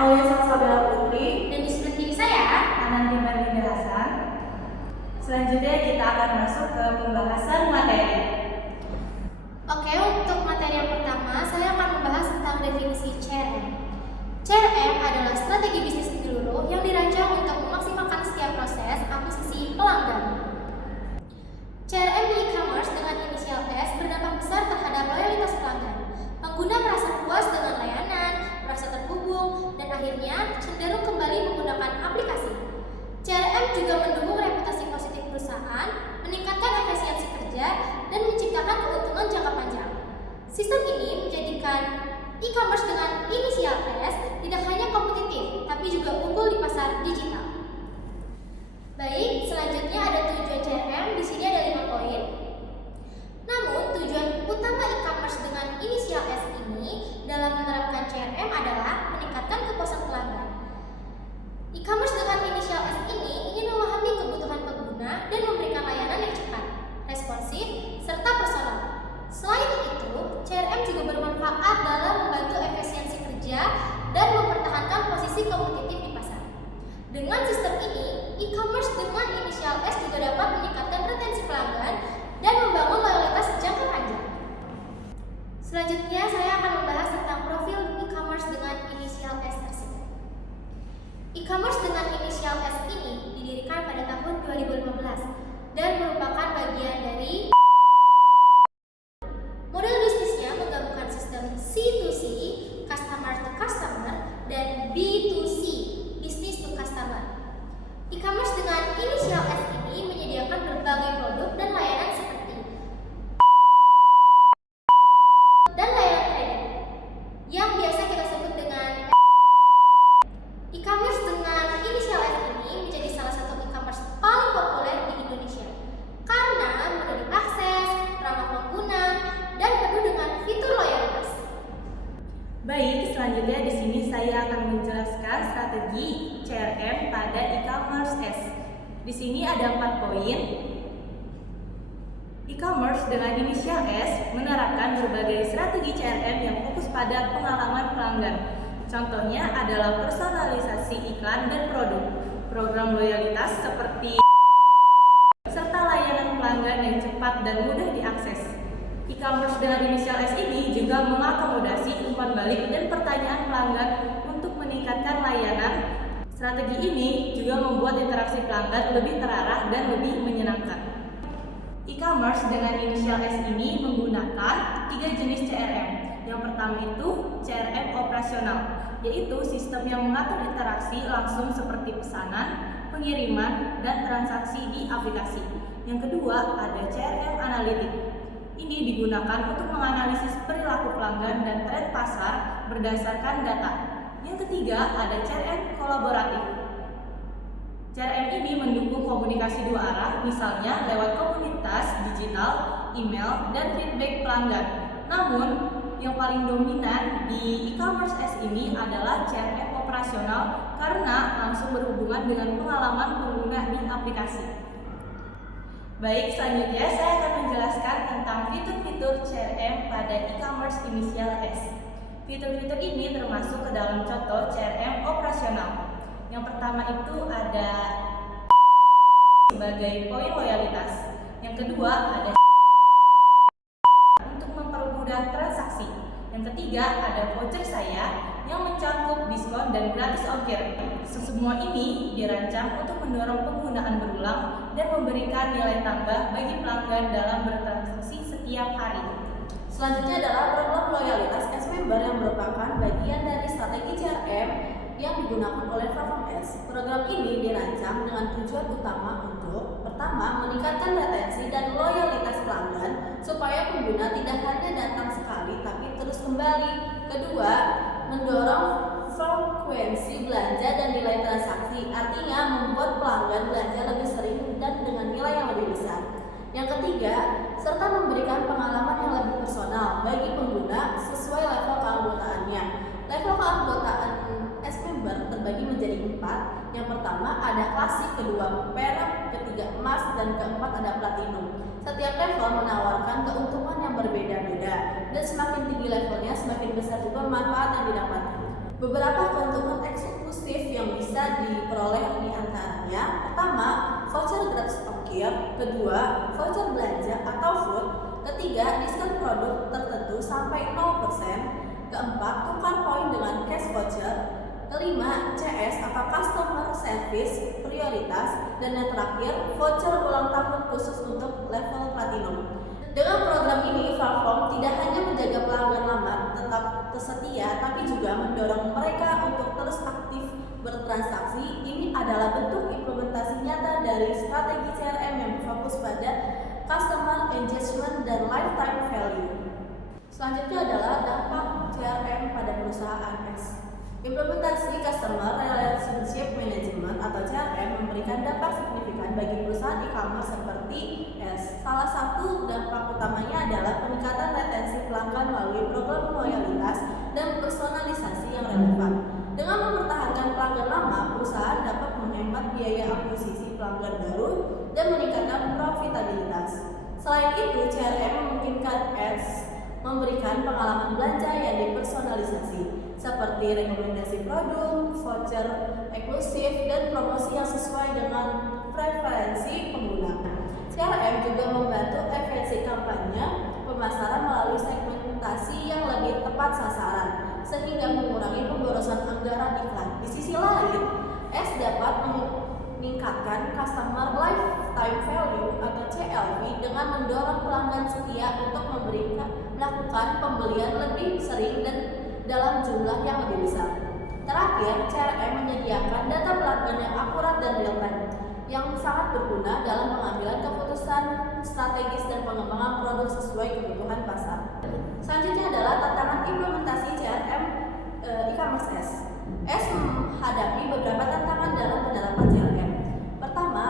Aulia Salsabila Putri. Dan di sebelah kiri saya, Ananti Marlina Hasan. Selanjutnya kita akan masuk ke pembahasan materi. Oke, untuk materi yang pertama, saya akan membahas tentang definisi CRM. CRM adalah strategi bisnis menyeluruh yang dirancang untuk memaksimalkan setiap proses akuisisi pelanggan. CRM di e-commerce dengan inisial S berdampak besar terhadap loyalitas pelanggan. Pengguna merasa puas dengan layanan, merasa terhubung, dan akhirnya cenderung kembali menggunakan aplikasi. CRM juga mendukung reputasi positif perusahaan, meningkatkan efisiensi kerja, dan menciptakan keuntungan jangka panjang. Sistem ini menjadikan e-commerce dengan inisial S tidak hanya kompetitif, tapi juga unggul di pasar digital. Baik, selanjutnya ada tujuan CRM. Di sini ada 5 poin. Namun, tujuan utama e-commerce dengan inisial S ini dalam menerapkan CRM adalah meningkatkan kepuasan pelanggan. E-commerce dengan inisial S ini ingin memahami kebutuhan pengguna dan memberikan layanan yang cepat, responsif, serta personal. Selain itu, CRM juga bermanfaat dalam membantu efisiensi kerja dan mempertahankan posisi kompetitif di pasar. Dengan sistem ini, e-commerce dengan inisial S juga dapat meningkatkan retensi pelanggan dan membangun loyalitas jangka panjang. Selanjutnya, saya akan membahas tentang profil e-commerce dengan inisial S tersebut. E-commerce dengan inisial S ini didirikan pada tahun 2015 dan merupakan bagian dari model bisnisnya menggabungkan sistem C2C, customer to customer, dan B2C, business to customer. E-commerce dengan inisial S ini menyediakan berbagai produk dan layanan seperti dan layanan kredit yang biasa kita sebut dengan e-commerce dengan inisial S ini menjadi salah satu e-commerce paling populer di Indonesia karena mudah diakses, ramah pengguna, dan penuh dengan fitur loyalitas. Baik, selanjutnya di sini saya akan menjelaskan strategi CRM pada e-commerce S. Di sini ada 4 poin. E-commerce dengan inisial S menerapkan berbagai strategi CRM yang fokus pada pengalaman pelanggan. Contohnya adalah personalisasi iklan dan produk, program loyalitas seperti serta layanan pelanggan yang cepat dan mudah diakses. E-commerce dengan inisial S ini juga mengakomodasi umpan balik dan pertanyaan pelanggan untuk meningkatkan layanan. Strategi ini juga membuat interaksi pelanggan lebih terarah dan lebih menyenangkan. E-commerce dengan inisial S ini menggunakan 3 jenis CRM. Yang pertama itu CRM operasional, yaitu sistem yang mengatur interaksi langsung seperti pesanan, pengiriman, dan transaksi di aplikasi. Yang kedua ada CRM analitik. Ini digunakan untuk menganalisis perilaku pelanggan dan tren pasar berdasarkan data. Yang ketiga ada CRM kolaboratif. CRM ini mendukung komunikasi 2 arah, misalnya lewat komunitas digital, email, dan feedback pelanggan. Namun, yang paling dominan di e-commerce S ini adalah CRM operasional karena langsung berhubungan dengan pengalaman pengguna di aplikasi. Baik, selanjutnya saya akan menjelaskan tentang fitur-fitur CRM pada e-commerce inisial S. Fitur-fitur ini termasuk ke dalam contoh CRM operasional. Yang pertama itu ada sebagai poin loyalitas. Yang kedua ada untuk mempermudah transaksi. Yang ketiga ada voucher saya yang mencakup diskon dan gratis ongkir. Semua ini dirancang untuk mendorong penggunaan berulang dan memberikan nilai tambah bagi pelanggan dalam bertransaksi setiap hari. Selanjutnya adalah program loyalitas S-Member yang merupakan bagian dari strategi CRM yang digunakan oleh platform S. Program ini dirancang dengan tujuan utama untuk pertama, meningkatkan retensi dan loyalitas pelanggan supaya pengguna tidak hanya datang sekali tapi terus kembali. Kedua, mendorong frekuensi belanja dan nilai transaksi, artinya membuat pelanggan belanja lebih sering dan dengan nilai yang lebih besar. Yang ketiga, serta memberikan pengalaman yang lebih personal bagi pengguna sesuai level keanggotaannya. Level keanggotaan S-Member terbagi menjadi 4. Yang pertama ada klasik, kedua perak, ketiga emas, dan keempat ada platinum. Setiap level menawarkan keuntungan yang berbeda-beda dan semakin tinggi levelnya semakin besar juga manfaat yang didapatkan. Beberapa keuntungan bisa diperoleh di antaranya. Pertama, voucher gratis ongkir. Kedua, voucher belanja atau food. Ketiga, diskon produk tertentu sampai 0%. Keempat, tukar poin dengan cash voucher. Kelima, CS atau customer service prioritas. Dan yang terakhir, voucher ulang tahun khusus untuk level platinum. Dengan program ini, Farfom tidak hanya menjaga pelanggan lama tetap tersetia, tapi juga mendorong mereka untuk terus aktif bertransaksi. Ini adalah bentuk implementasi nyata dari strategi CRM yang fokus pada customer engagement dan lifetime value. Selanjutnya adalah dampak CRM pada perusahaan S. Implementasi Customer Relationship Management atau CRM memberikan dampak signifikan bagi perusahaan e-commerce seperti S. Salah satu dampak utamanya adalah peningkatan retensi pelanggan melalui program loyalitas dan personalisasi yang relevan. Dengan mempertahankan pelanggan lama, perusahaan dapat menghemat biaya akuisisi pelanggan baru dan meningkatkan profitabilitas. Selain itu, CRM memungkinkan S memberikan pengalaman belanja yang dipersonalisasi, seperti rekomendasi produk, voucher eksklusif, dan promosi yang sesuai dengan preferensi pengguna. CRM juga membantu efisiensi kampanye pemasaran melalui segmentasi yang lebih tepat sasaran, sehingga mengurangi pemborosan anggaran iklan. Di sisi lain, S dapat meningkatkan customer lifetime value atau CLV dengan mendorong pelanggan setia untuk melakukan pembelian lebih sering dan dalam jumlah yang lebih besar. Terakhir, CRM menyediakan data pelanggan yang akurat dan real time, yang sangat berguna dalam pengambilan keputusan strategis dan pengembangan produk sesuai kebutuhan pasar. Selanjutnya adalah tantangan implementasi CRM e-commerce S. S menghadapi beberapa tantangan dalam penerapan CRM. Pertama,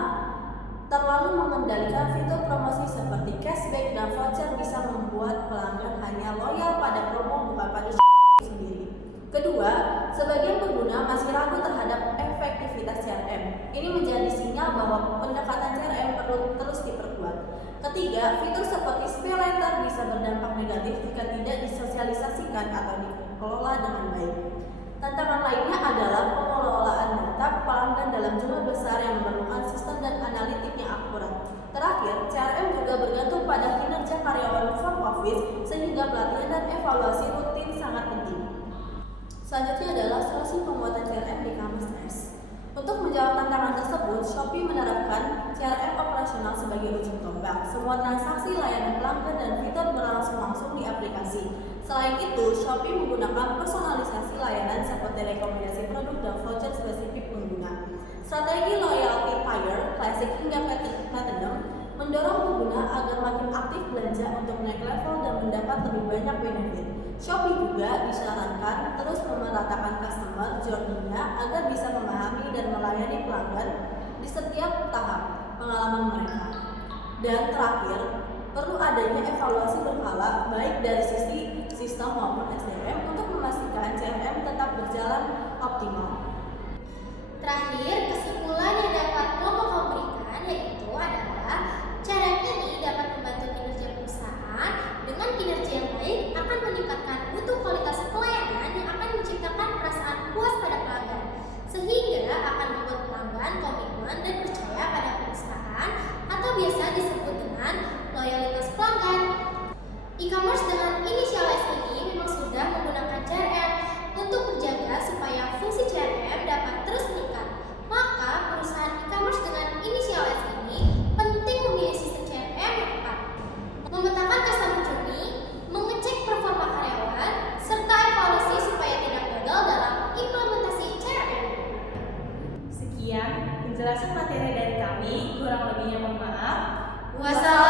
terlalu mengendalikan fitur promosi seperti cashback dan voucher bisa membuat pelanggan hanya loyal pada promo bukan pada sendiri. Kedua, sebagian pengguna masih ragu terhadap efektivitas CRM. Ini menjadi sinyal bahwa pendekatan CRM perlu terus diperkuat. Ketiga, fitur seperti spell letter bisa berdampak negatif jika tidak disosialisasikan atau dikelola dengan baik. Tantangan lainnya adalah pengelolaan data pelanggan dalam jumlah besar yang memerlukan sistem dan analitik yang akurat. Terakhir, CRM juga bergantung pada kinerja karyawan front office, sehingga pelatihan dan evaluasi rutin sangat penting. Selanjutnya adalah solusi pembuatan CRM di e-commerce. Untuk menjawab tantangan tersebut, Shopee menerapkan CRM operasional sebagai ujung tombak. Semua transaksi, layanan pelanggan, dan fitur berlangsung langsung di aplikasi. Selain itu, Shopee menggunakan personalisasi layanan seperti rekomendasi produk dan voucher spesifik pengguna. Strategi loyalty tier, classic hingga platinum mendorong pengguna agar makin aktif belanja untuk naik level dan mendapat lebih banyak benefit. Shopee juga disarankan terus memeratakan customer journey-nya agar bisa memahami dan melayani pelanggan di setiap tahap pengalaman mereka. Dan terakhir, perlu adanya evaluasi berkala baik dari sisi sistem maupun SDM untuk memastikan CRM tetap berjalan optimal. Terakhir, kesimpulan yang dapat kelompok berikan yaitu adalah CRM ini dapat membantu kinerja perusahaan. Dengan kinerja yang baik akan meningkatkan mutu kualitas pelayanan yang akan menciptakan perasaan puas pada pelanggan, sehingga akan membuat pelanggan komitmen dan percaya pada perusahaan atau biasa disebut dengan loyalitas pelanggan. E-commerce dengan inisial S ini memang sudah menggunakan CRM untuk menjaga supaya fungsi CRM dapat terus meningkat. Maka perusahaan e-commerce dengan inisial S ini penting memilih sistem CRM yang tepat, memetakan customer journey, mengecek performa karyawan, serta evaluasi supaya tidak gagal dalam implementasi CRM. Sekian penjelasan materi dari kami, kurang lebihnya mohon maaf. Wassalamualaikum